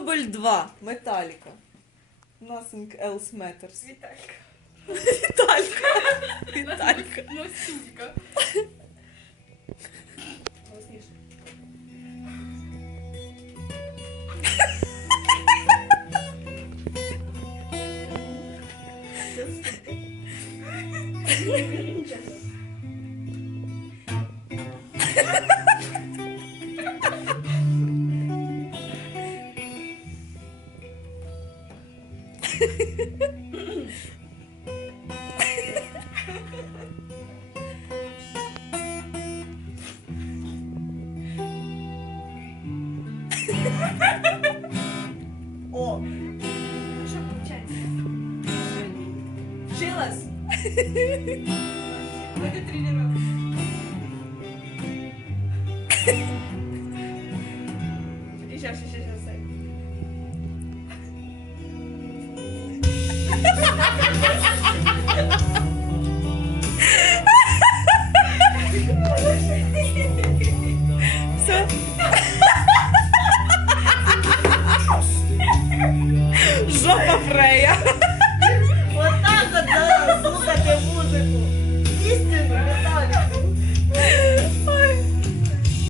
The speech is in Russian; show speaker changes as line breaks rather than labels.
Дубль 2. Металіка. Nothing else matters.
Віталька.
Віталька. Віталька.
Носюлька. Голосніше.
О,
Що виходить?
вчилась.
Буде тренировка. І сейчас, сейчас, Zo. zo.